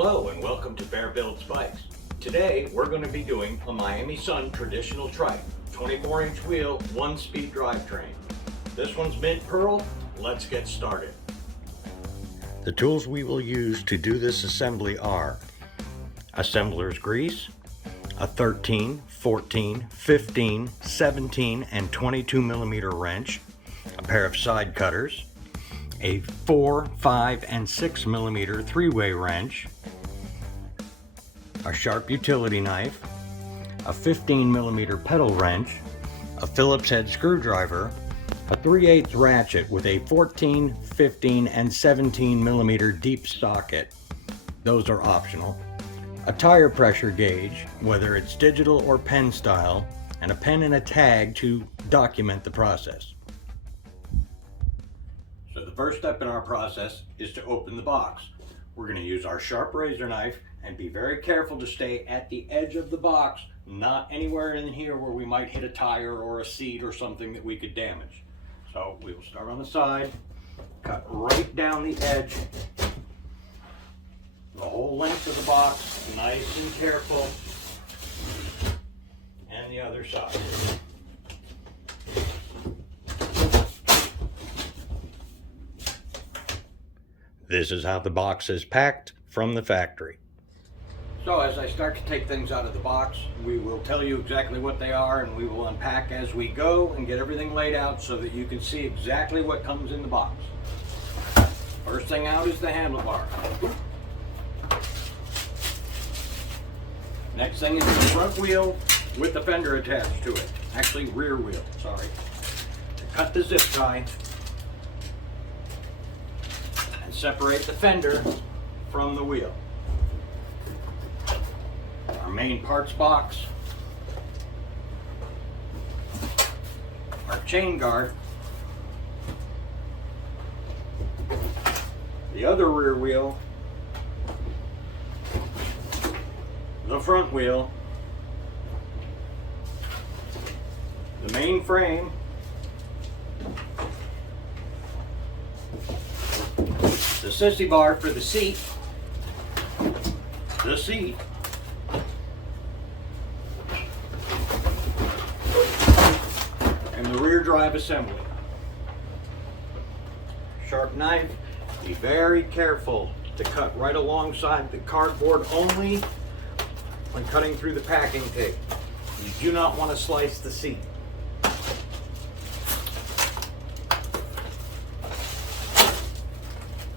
Hello and welcome to Behr Builds Bikes. Today we're going to be doing a Miami Sun Traditional Trike, 24-inch wheel, 1-speed drivetrain. This one's mint pearl. Let's get started. The tools we will use to do this assembly are assembler's grease, a 13, 14, 15, 17, and 22 millimeter wrench, a pair of side cutters, a 4, 5, and 6 millimeter three-way wrench, a sharp utility knife, a 15 millimeter pedal wrench, a Phillips head screwdriver, a 3/8 ratchet with a 14, 15, and 17 millimeter deep socket. Those are optional. A tire pressure gauge, whether it's digital or pen style, and a pen and a tag to document the process. So the first step in our process is to open the box. We're going to use our sharp razor knife and be very careful to stay at the edge of the box, not anywhere in here where we might hit a tire or a seat or something that we could damage. So we will start on the side, cut right down the edge, the whole length of the box, nice and careful, and the other side. This is how the box is packed from the factory. So as I start to take things out of the box, we will tell you exactly what they are, and we will unpack as we go and get everything laid out so that you can see exactly what comes in the box. First thing out is the handlebar. Next thing is the front wheel with the fender attached to it. Actually, rear wheel, sorry. Cut the zip tie and separate the fender from the wheel. Our main parts box, our chain guard, the other rear wheel, the front wheel, the main frame, the sissy bar for the seat, and the rear drive assembly. Sharp knife. Be very careful to cut right alongside the cardboard only when cutting through the packing tape. You do not want to slice the seat.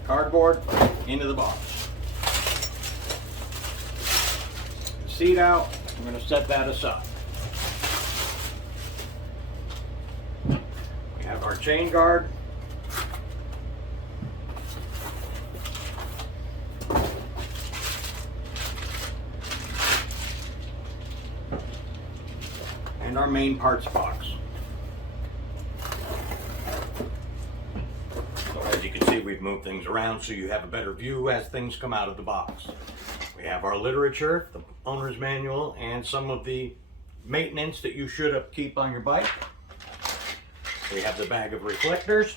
Cardboard into the box. Seat out. I'm going to set that aside. We have our chain guard. And our main parts box. So as you can see, we've moved things around so you have a better view as things come out of the box. We have our literature, the owner's manual, and some of the maintenance that you should keep on your bike. We have the bag of reflectors.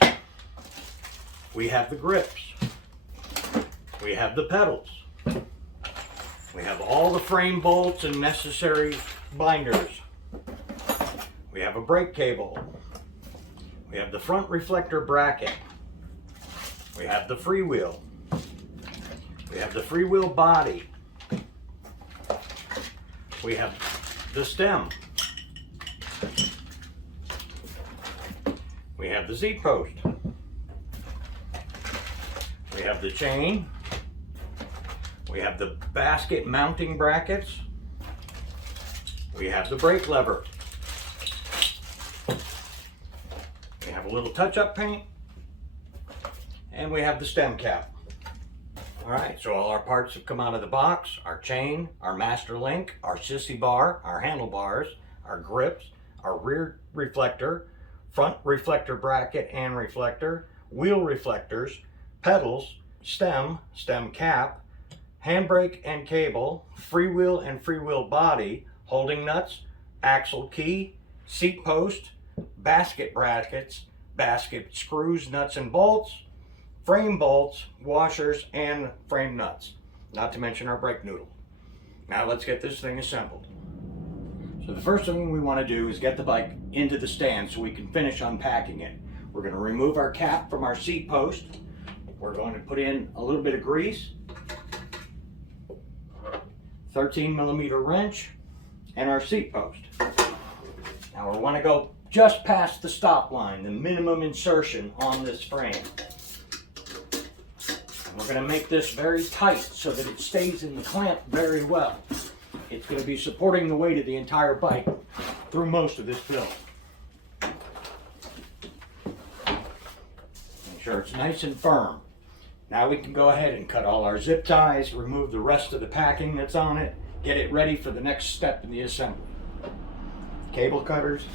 We have the grips. We have the pedals. We have all the frame bolts and necessary binders. We have a brake cable. We have the front reflector bracket. We have the freewheel. We have the freewheel body. We have the stem. We have the seat post. We have the chain. We have the basket mounting brackets. We have the brake lever. We have a little touch-up paint. And we have the stem cap. All right, so all our parts have come out of the box. Our chain, our master link, our sissy bar, our handlebars, our grips, our rear reflector, front reflector bracket and reflector, wheel reflectors, pedals, stem cap, handbrake and cable, freewheel and freewheel body, holding nuts, axle key, seat post, basket brackets, basket screws, nuts and bolts, frame bolts, washers, and frame nuts. not to mention our brake noodle. Now let's get this thing assembled. So the first thing we want to do is get the bike into the stand so we can finish unpacking it. We're going to remove our cap from our seat post. We're going to put in a little bit of grease, 13mm wrench, and our seat post. Now we want to go just past the stop line, the minimum insertion on this frame. And we're going to make this very tight so that it stays in the clamp very well. It's going to be supporting the weight of the entire bike through most of this build. Make sure it's nice and firm. Now we can go ahead and cut all our zip ties, remove the rest of the packing that's on it, get it ready for the next step in the assembly. Cable cutters,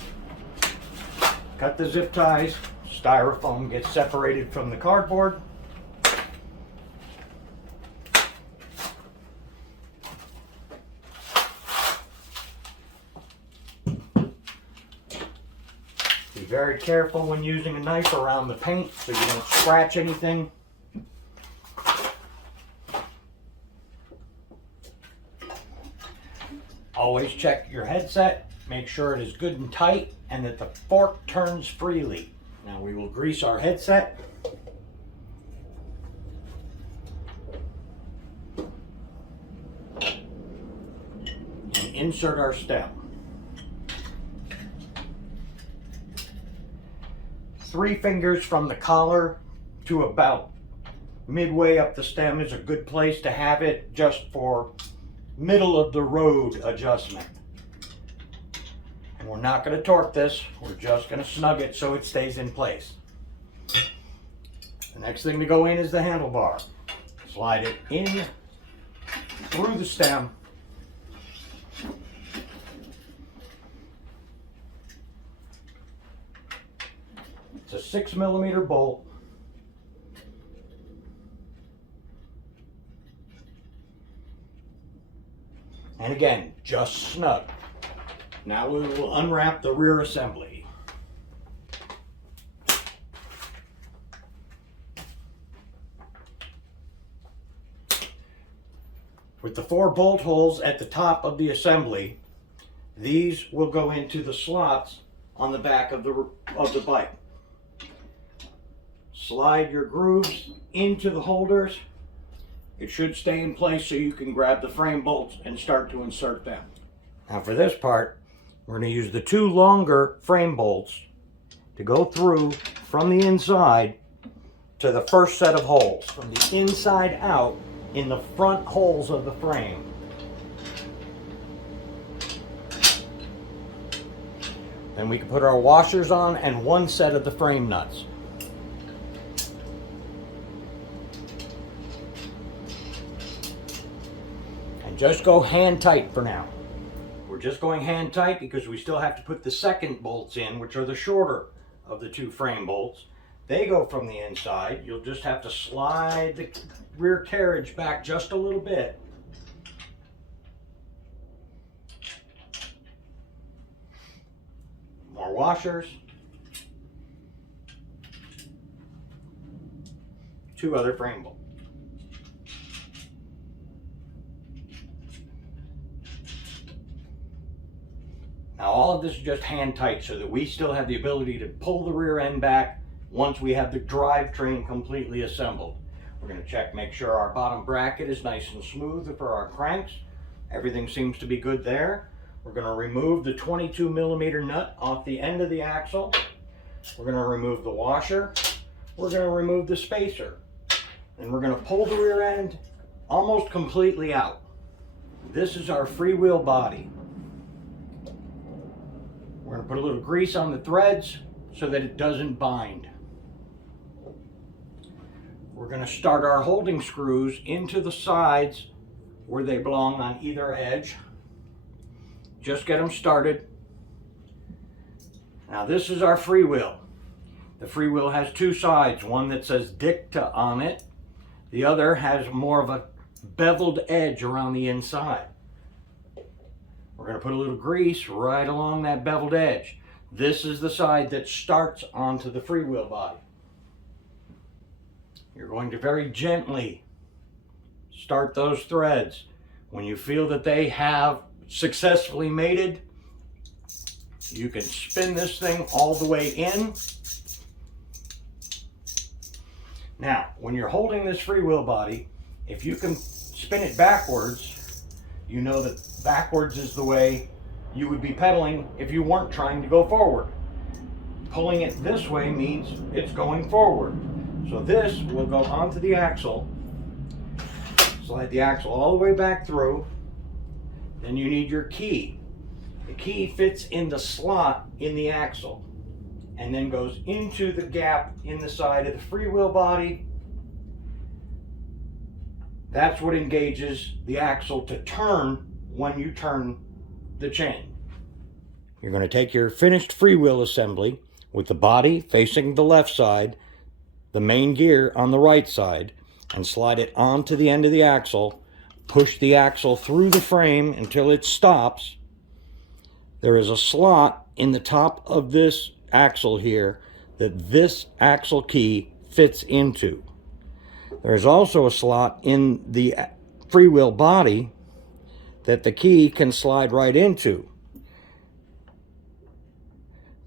cut the zip ties, styrofoam gets separated from the cardboard. Be very careful when using a knife around the paint so you don't scratch anything. Always check your headset, make sure it is good and tight and that the fork turns freely. Now we will grease our headset. And insert our stem. 3 fingers from the collar to about midway up the stem is a good place to have it, just for middle of the road adjustment. And we're not going to torque this, we're just going to snug it so it stays in place. The next thing to go in is the handlebar. Slide it in through the stem. It's a 6mm bolt. And again, just snug. Now we will unwrap the rear assembly. With the 4 bolt holes at the top of the assembly, these will go into the slots on the back of the bike. Slide your grooves into the holders. It should stay in place so you can grab the frame bolts and start to insert them. Now for this part, we're going to use the 2 longer frame bolts to go through from the inside to the first set of holes, from the inside out in the front holes of the frame. Then we can put our washers on and 1 set of the frame nuts. Just go hand tight for now. We're just going hand tight because we still have to put the second bolts in, which are the shorter of the 2 frame bolts. They go from the inside. You'll just have to slide the rear carriage back just a little bit. More washers. 2 other frame bolts. Now all of this is just hand tight so that we still have the ability to pull the rear end back once we have the drivetrain completely assembled. We're going to check, make sure our bottom bracket is nice and smooth for our cranks. Everything seems to be good there. We're going to remove the 22mm nut off the end of the axle. We're going to remove the washer. We're going to remove the spacer. And we're going to pull the rear end almost completely out. This is our freewheel body. We're going to put a little grease on the threads so that it doesn't bind. We're going to start our holding screws into the sides where they belong on either edge. Just get them started. Now this is our freewheel. The freewheel has 2 sides, one that says Dicta on it. The other has more of a beveled edge around the inside. We're going to put a little grease right along that beveled edge. This is the side that starts onto the freewheel body. You're going to very gently start those threads. When you feel that they have successfully mated, you can spin this thing all the way in. Now, when you're holding this freewheel body, if you can spin it backwards, you know that backwards is the way you would be pedaling if you weren't trying to go forward. Pulling it this way means it's going forward. So this will go onto the axle, slide the axle all the way back through. Then you need your key. The key fits in the slot in the axle and then goes into the gap in the side of the freewheel body. That's what engages the axle to turn when you turn the chain. You're going to take your finished freewheel assembly with the body facing the left side, the main gear on the right side, and slide it onto the end of the axle. Push the axle through the frame until it stops. There is a slot in the top of this axle here that this axle key fits into. There is also a slot in the freewheel body that the key can slide right into.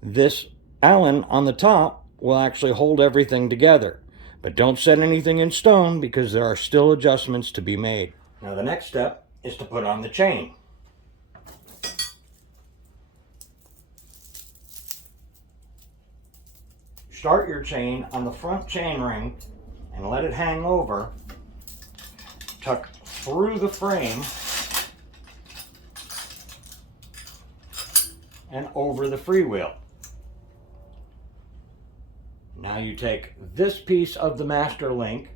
This Allen on the top will actually hold everything together, but don't set anything in stone because there are still adjustments to be made. Now the next step is to put on the chain. Start your chain on the front chain ring and let it hang over. Tuck through the frame and over the freewheel. Now you take this piece of the master link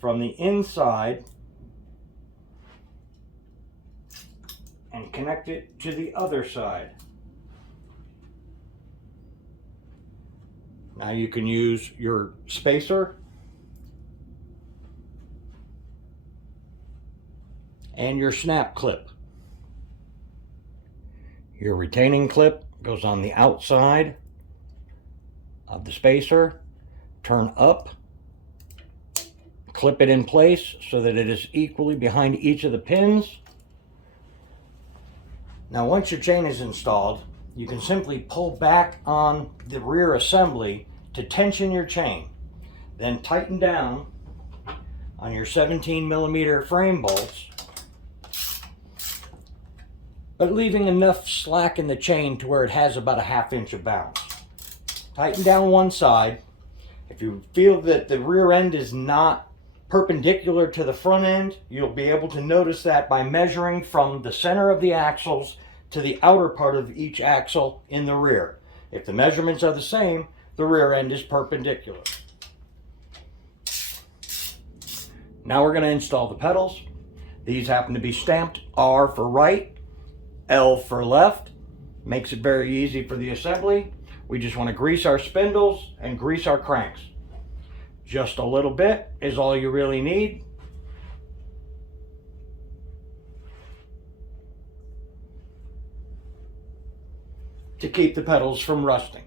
from the inside and connect it to the other side. Now you can use your spacer and your snap clip. Your retaining clip goes on the outside of the spacer. Turn up, clip it in place so that it is equally behind each of the pins. Now once your chain is installed, you can simply pull back on the rear assembly to tension your chain. Then tighten down on your 17mm frame bolts, but leaving enough slack in the chain to where it has about a 1/2 inch of bounce. Tighten down one side. If you feel that the rear end is not perpendicular to the front end, you'll be able to notice that by measuring from the center of the axles to the outer part of each axle in the rear. If the measurements are the same, the rear end is perpendicular. Now we're going to install the pedals. These happen to be stamped R for right, L for left. Makes it very easy for the assembly. We just want to grease our spindles and grease our cranks. Just a little bit is all you really need. To keep the pedals from rusting.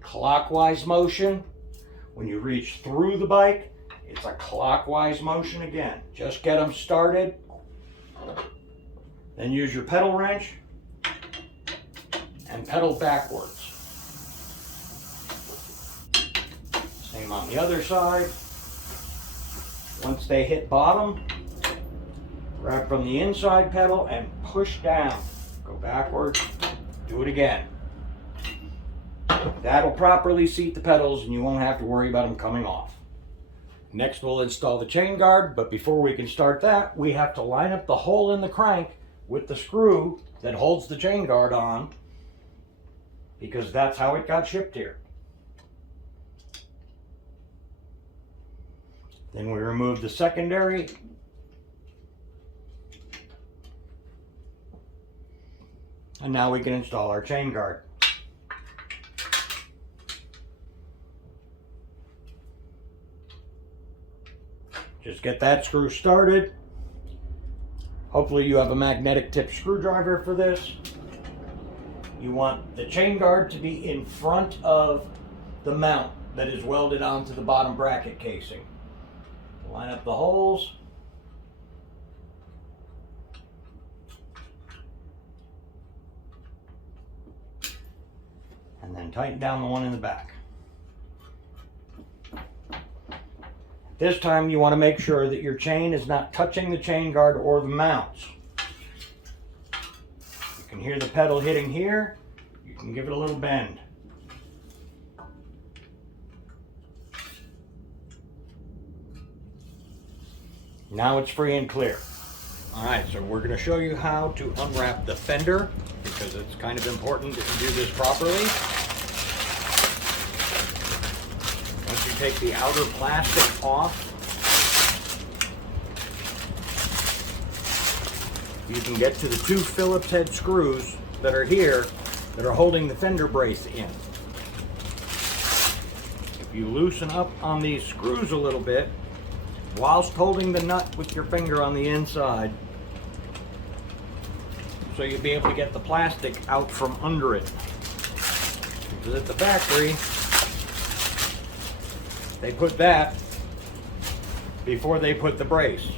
Clockwise motion. When you reach through the bike, it's a clockwise motion again. Just get them started. Then use your pedal wrench and pedal backwards. Same on the other side. Once they hit bottom, grab from the inside pedal and push down. Go backwards, do it again. That'll properly seat the pedals and you won't have to worry about them coming off. Next we'll install the chain guard, but before we can start that, we have to line up the hole in the crank with the screw that holds the chain guard on, because that's how it got shipped here. Then we remove the secondary. And now we can install our chain guard. Just get that screw started. Hopefully you have a magnetic tip screwdriver for this. You want the chain guard to be in front of the mount that is welded onto the bottom bracket casing. Line up the holes. And then tighten down the one in the back. This time you want to make sure that your chain is not touching the chain guard or the mounts. You can hear the pedal hitting here. You can give it a little bend. Now it's free and clear. All right, so we're going to show you how to unwrap the fender, because it's kind of important that you do this properly. Once you take the outer plastic off, you can get to the two Phillips head screws that are here that are holding the fender brace in. If you loosen up on these screws a little bit, whilst holding the nut with your finger on the inside, so you'll be able to get the plastic out from under it. Because at the factory, they put that before they put the brace.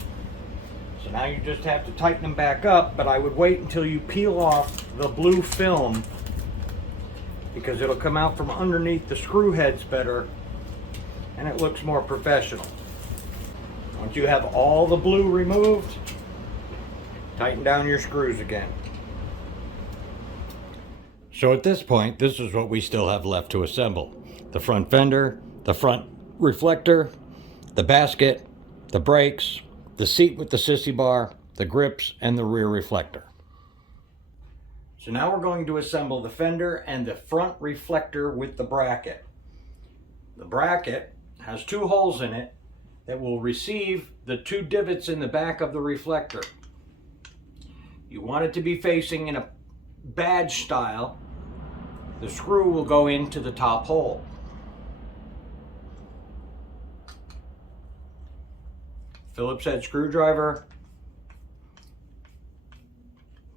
So now you just have to tighten them back up, but I would wait until you peel off the blue film, because it'll come out from underneath the screw heads better and it looks more professional. Once you have all the blue removed, tighten down your screws again. So at this point, this is what we still have left to assemble. The front fender, the front reflector, the basket, the brakes, the seat with the sissy bar, the grips, and the rear reflector. So now we're going to assemble the fender and the front reflector with the bracket. The bracket has two holes in it that will receive the two divots in the back of the reflector. You want it to be facing in a badge style. The screw will go into the top hole. Phillips head screwdriver,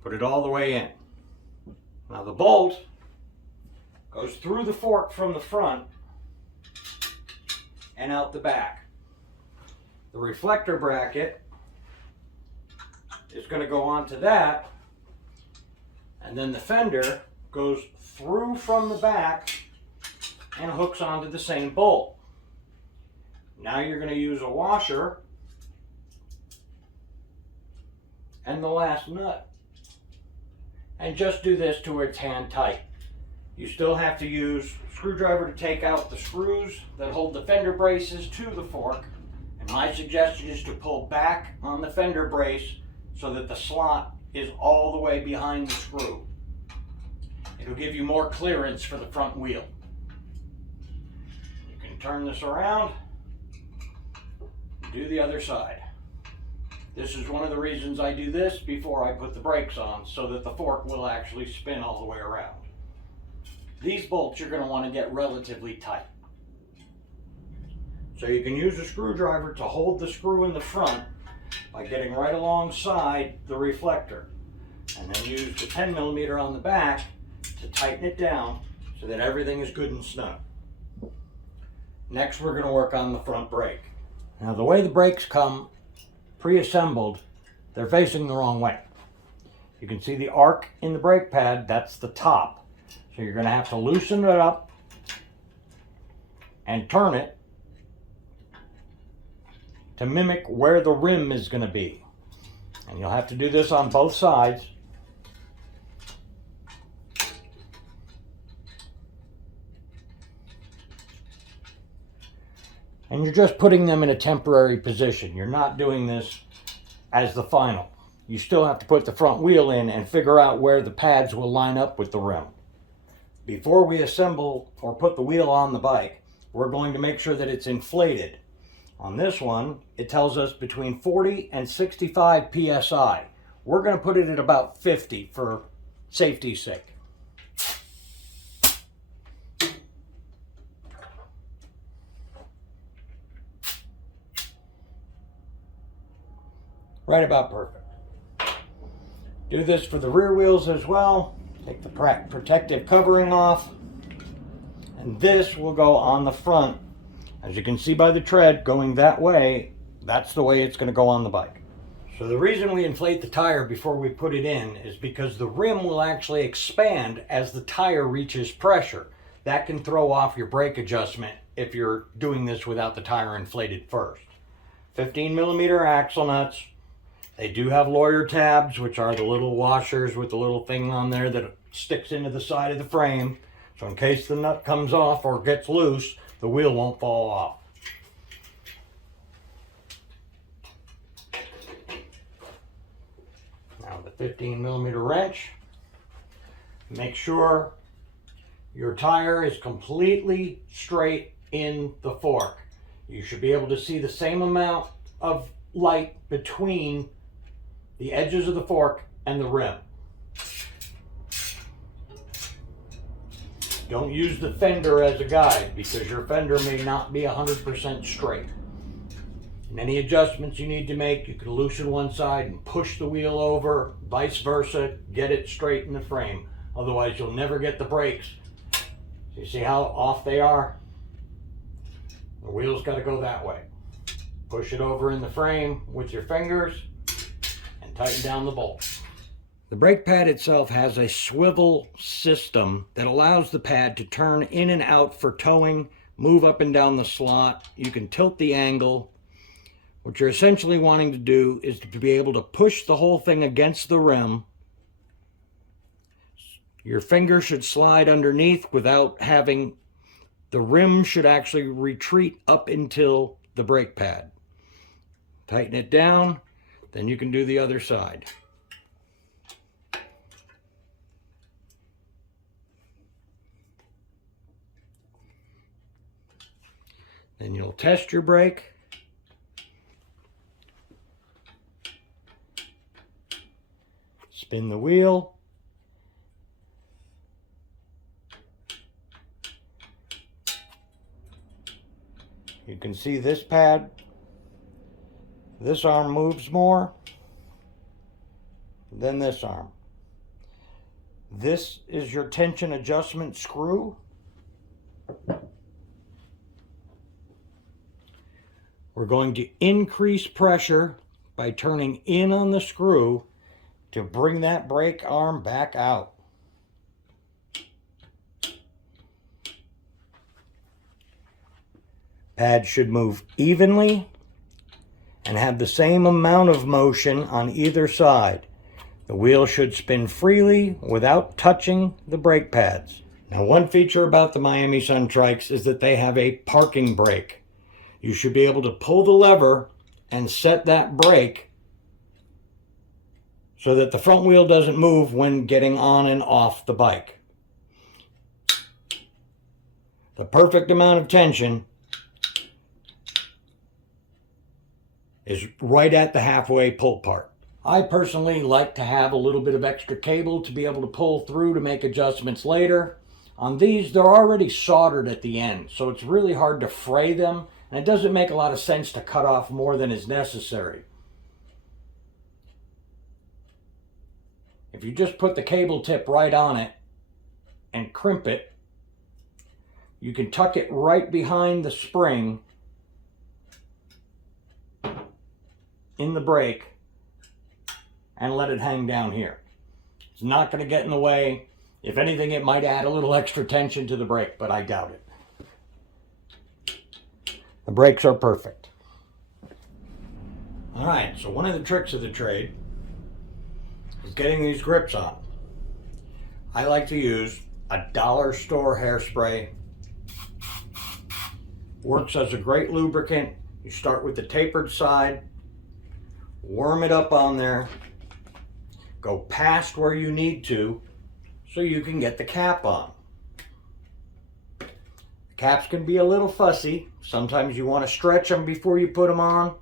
put it all the way in. Now the bolt goes through the fork from the front and out the back. The reflector bracket is going to go onto that, and then the fender goes through from the back and hooks onto the same bolt. Now you're going to use a washer and the last nut, and just do this to where it's hand tight. You still have to use a screwdriver to take out the screws that hold the fender braces to the fork, and my suggestion is to pull back on the fender brace so that the slot is all the way behind the screw. It'll give you more clearance for the front wheel. You can turn this around and do the other side. This is one of the reasons I do this before I put the brakes on, so that the fork will actually spin all the way around. These bolts you're going to want to get relatively tight. So you can use a screwdriver to hold the screw in the front by getting right alongside the reflector, and then use the 10mm on the back to tighten it down so that everything is good and snug. Next, we're going to work on the front brake. Now, the way the brakes come pre-assembled, they're facing the wrong way. You can see the arc in the brake pad, that's the top. So you're going to have to loosen it up and turn it to mimic where the rim is going to be. And you'll have to do this on both sides. And you're just putting them in a temporary position. You're not doing this as the final. You still have to put the front wheel in and figure out where the pads will line up with the rim. Before we assemble or put the wheel on the bike, we're going to make sure that it's inflated. On this one, it tells us between 40 and 65 PSI. We're going to put it at about 50 for safety's sake. Right about perfect. Do this for the rear wheels as well. Take the protective covering off. And and this will go on the front. As you can see by the tread going that way, that's the way it's going to go on the bike. So the reason we inflate the tire before we put it in is because the rim will actually expand as the tire reaches pressure. That can throw off your brake adjustment if you're doing this without the tire inflated first. 15mm axle nuts. They do have lawyer tabs, which are the little washers with the little thing on there that sticks into the side of the frame. So in case the nut comes off or gets loose, the wheel won't fall off. Now the 15mm wrench. Make sure your tire is completely straight in the fork. You should be able to see the same amount of light between the edges of the fork and the rim. Don't use the fender as a guide because your fender may not be 100% straight. And any adjustments you need to make, you can loosen one side and push the wheel over, vice versa, get it straight in the frame. Otherwise you'll never get the brakes. So you see how off they are? The wheel's got to go that way. Push it over in the frame with your fingers and tighten down the bolts. The brake pad itself has a swivel system that allows the pad to turn in and out for towing, move up and down the slot. You can tilt the angle. What you're essentially wanting to do is to be able to push the whole thing against the rim. Your finger should slide underneath without having, the rim should actually retreat up until the brake pad. Tighten it down, then you can do the other side. Then you'll test your brake. Spin the wheel. You can see this pad, this arm moves more than this arm. This is your tension adjustment screw. We're going to increase pressure by turning in on the screw to bring that brake arm back out. Pad should move evenly and have the same amount of motion on either side. The wheel should spin freely without touching the brake pads. Now, one feature about the Miami Sun Trikes is that they have a parking brake. You should be able to pull the lever and set that brake so that the front wheel doesn't move when getting on and off the bike. The perfect amount of tension is right at the halfway pull part. I personally like to have a little bit of extra cable to be able to pull through to make adjustments later. On these, they're already soldered at the end, so it's really hard to fray them, and it doesn't make a lot of sense to cut off more than is necessary. If you just put the cable tip right on it and crimp it, you can tuck it right behind the spring in the brake and let it hang down here. It's not going to get in the way. If anything, it might add a little extra tension to the brake, but I doubt it. The brakes are perfect. All right, so one of the tricks of the trade is getting these grips on. I like to use a dollar store hairspray. Works as a great lubricant. You start with the tapered side, warm it up on there, go past where you need to so you can get the cap on. The caps can be a little fussy. Sometimes you want to stretch them before you put them on.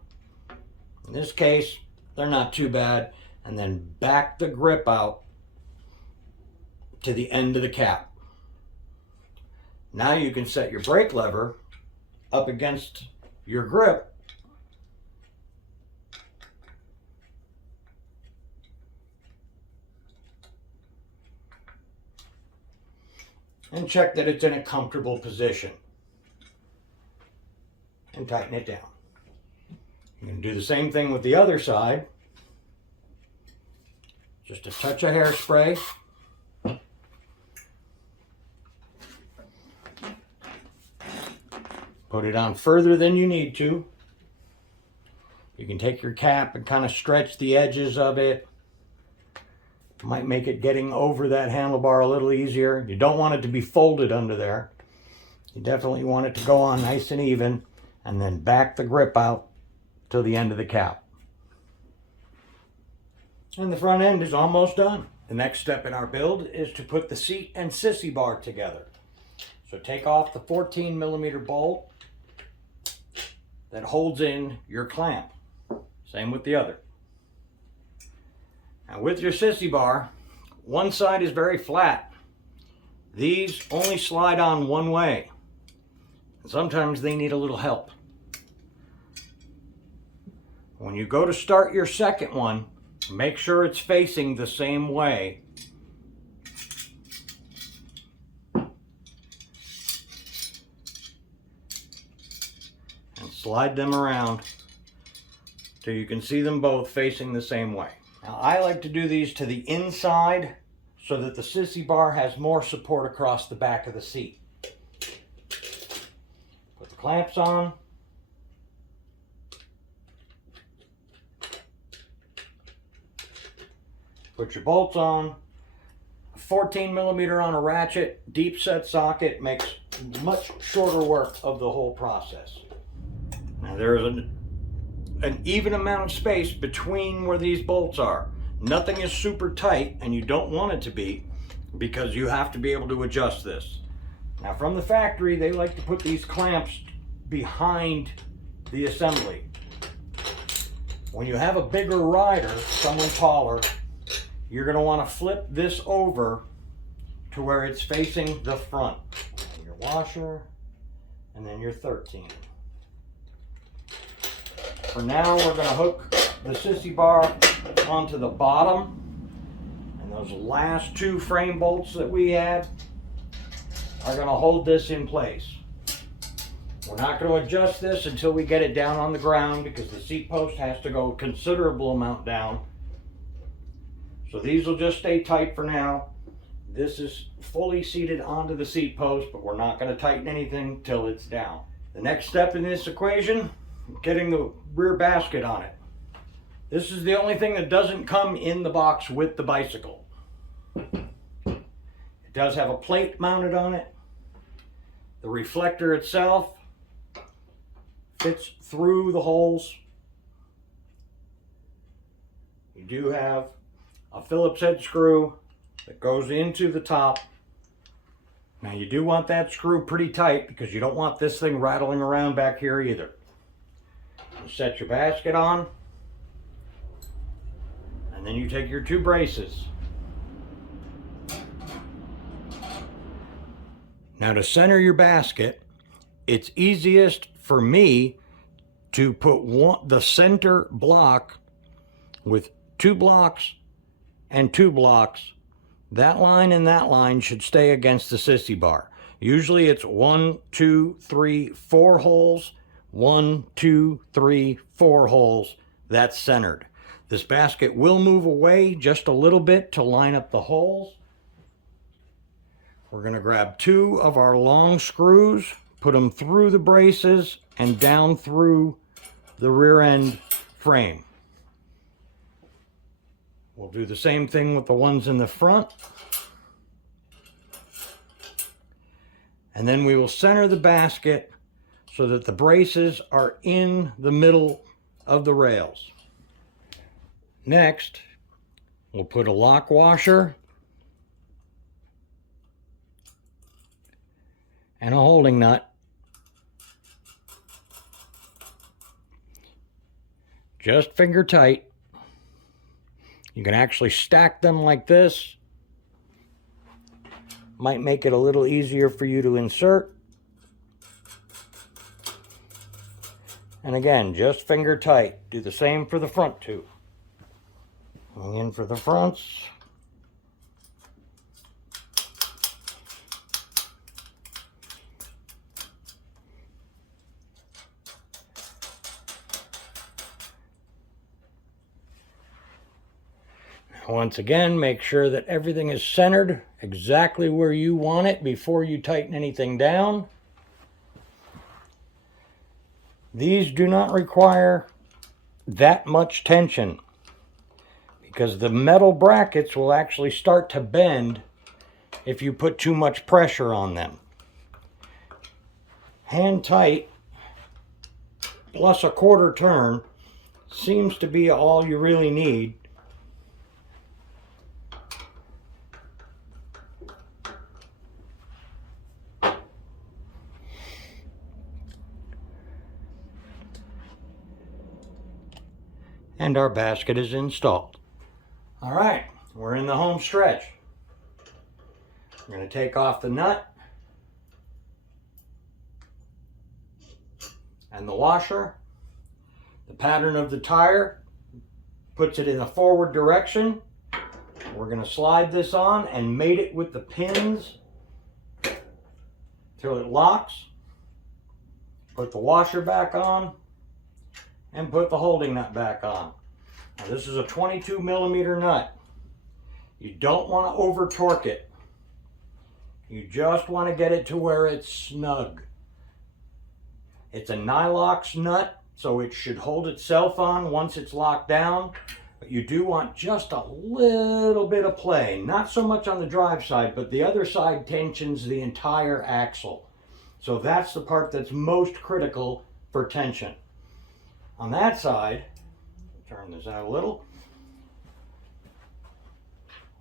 In this case, they're not too bad. And then back the grip out to the end of the cap. Now you can set your brake lever up against your grip and check that it's in a comfortable position. And tighten it down. You can do the same thing with the other side. Just a touch of hairspray. Put it on further than you need to. You can take your cap and kind of stretch the edges of it. Might make it getting over that handlebar a little easier. You don't want it to be folded under there. You definitely want it to go on nice and even, and then back the grip out to the end of the cap. And the front end is almost done. The next step in our build is to put the seat and sissy bar together. So take off the 14mm bolt that holds in your clamp. Same with the other. Now with your sissy bar, one side is very flat. These only slide on one way. And sometimes they need a little help. When you go to start your second one, make sure it's facing the same way. And slide them around till you can see them both facing the same way. Now I like to do these to the inside so that the sissy bar has more support across the back of the seat. Put the clamps on. Put your bolts on. 14mm on a ratchet, deep set socket makes much shorter work of the whole process. Now there is an even amount of space between where these bolts are. Nothing is super tight, and you don't want it to be, because you have to be able to adjust this. Now from the factory, they like to put these clamps behind the assembly. When you have a bigger rider, someone taller, you're going to want to flip this over to where it's facing the front. And your washer, and then your 13. For now, we're going to hook the sissy bar onto the bottom. And those last two frame bolts that we had are going to hold this in place. We're not going to adjust this until we get it down on the ground, because the seat post has to go a considerable amount down. So these will just stay tight for now. This is fully seated onto the seat post, but we're not going to tighten anything till it's down. The next step in this equation, getting the rear basket on it. This is the only thing that doesn't come in the box with the bicycle. It does have a plate mounted on it. The reflector itself fits through the holes. You do have a Phillips head screw that goes into the top. Now you do want that screw pretty tight, because you don't want this thing rattling around back here either. You set your basket on, and then you take your two braces. Now to center your basket, it's easiest for me to put the center block with 2 blocks and 2 blocks. That line and that line should stay against the sissy bar. Usually it's 1, 2, 3, 4 holes, 1, 2, 3, 4 holes. That's centered. This basket will move away just a little bit to line up the holes. We're going to grab 2 of our long screws, put them through the braces and down through the rear end frame. We'll do the same thing with the ones in the front. And then we will center the basket so that the braces are in the middle of the rails. Next, we'll put a lock washer and a holding nut. Just finger tight. You can actually stack them like this. Might make it a little easier for you to insert. And again, just finger tight. Do the same for the front too. Going in for the fronts. Once again, make sure that everything is centered exactly where you want it before you tighten anything down. These do not require that much tension because the metal brackets will actually start to bend if you put too much pressure on them. Hand tight plus a quarter turn seems to be all you really need. And our basket is installed. All right, we're in the home stretch. We're going to take off the nut and the washer. The pattern of the tire puts it in a forward direction. We're going to slide this on and mate it with the pins till it locks. Put the washer back on and put the holding nut back on. Now this is a 22 millimeter nut. You don't want to over torque it. You just want to get it to where it's snug. It's a Nylox nut, so it should hold itself on once it's locked down. But you do want just a little bit of play. Not so much on the drive side, but the other side tensions the entire axle. So that's the part that's most critical for tension. On that side, turn this out a little.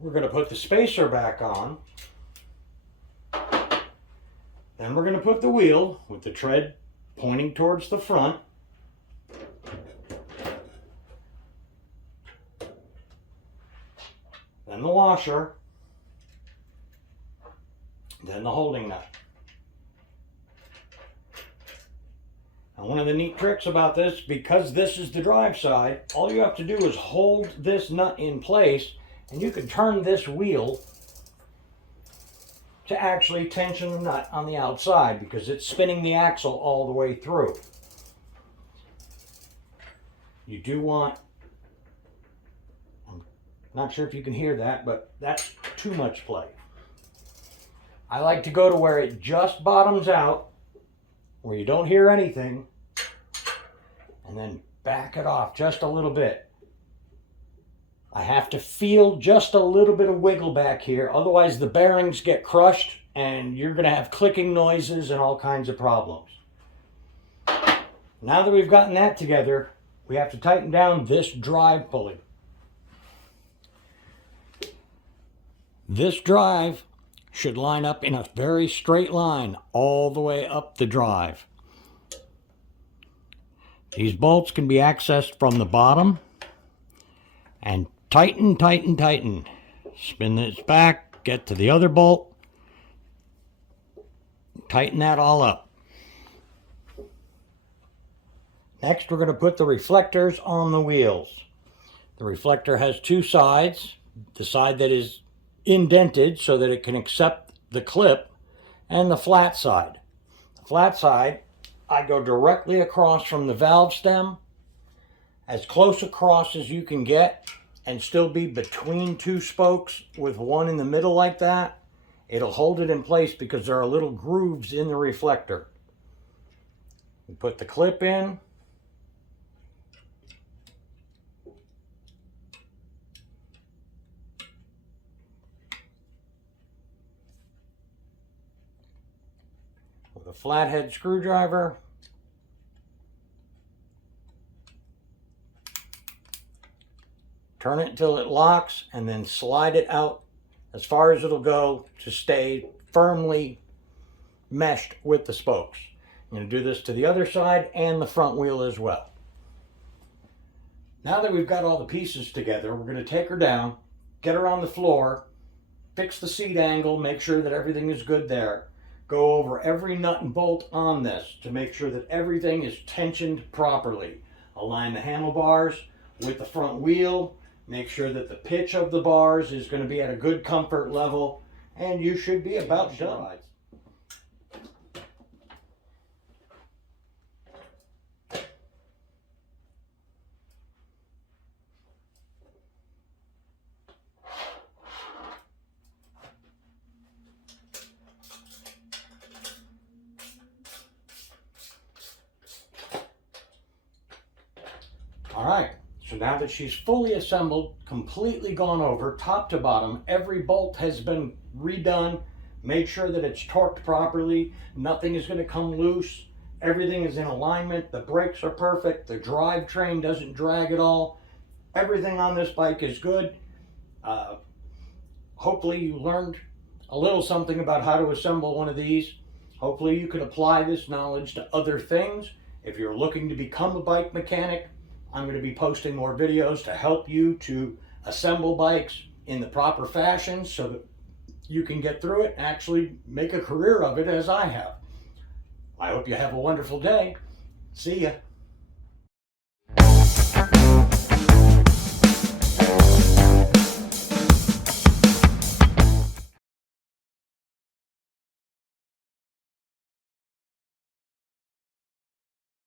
We're going to put the spacer back on. Then we're going to put the wheel with the tread pointing towards the front. Then the washer. Then the holding nut. Now, one of the neat tricks about this, because this is the drive side, all you have to do is hold this nut in place and you can turn this wheel to actually tension the nut on the outside because it's spinning the axle all the way through. You do want, I'm not sure if you can hear that, but that's too much play. I like to go to where it just bottoms out, where you don't hear anything, and then back it off just a little bit. I have to feel just a little bit of wiggle back here, otherwise the bearings get crushed and you're going to have clicking noises and all kinds of problems. Now that we've gotten that together, we have to tighten down this drive pulley. This drive should line up in a very straight line all the way up the drive. These bolts can be accessed from the bottom, and tighten, tighten, tighten. Spin this back, get to the other bolt, tighten that all up. Next, we're going to put the reflectors on the wheels. The reflector has two sides, the side that is indented so that it can accept the clip, and the flat side. The flat side, I go directly across from the valve stem, as close across as you can get, and still be between two spokes with one in the middle like that. It'll hold it in place because there are little grooves in the reflector. We put the clip in. With a flathead screwdriver. Turn it until it locks and then slide it out as far as it'll go to stay firmly meshed with the spokes. I'm going to do this to the other side and the front wheel as well. Now that we've got all the pieces together, we're going to take her down, get her on the floor, fix the seat angle, make sure that everything is good there. Go over every nut and bolt on this to make sure that everything is tensioned properly. Align the handlebars with the front wheel. Make sure that the pitch of the bars is going to be at a good comfort level, and you should be about done. All right, so now that she's fully assembled, completely gone over, top to bottom, every bolt has been redone, made sure that it's torqued properly, nothing is going to come loose, everything is in alignment, the brakes are perfect, the drivetrain doesn't drag at all, everything on this bike is good. Hopefully you learned a little something about how to assemble one of these. Hopefully you can apply this knowledge to other things. If you're looking to become a bike mechanic, I'm going to be posting more videos to help you to assemble bikes in the proper fashion so that you can get through it and actually make a career of it as I have. I hope you have a wonderful day. See ya.